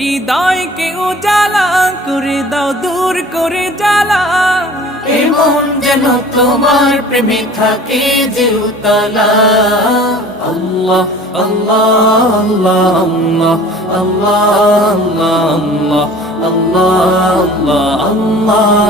হৃদয়কে উজালা করে দাও, দূর করে জ্বালা। এমন যেন তোমার প্রেমে থাকে যে উতলা। আল্লাহ আল্লাহ আল্লাহ আল্লাহ আল্লাহ আল্লাহ আল্লাহ আল্লাহ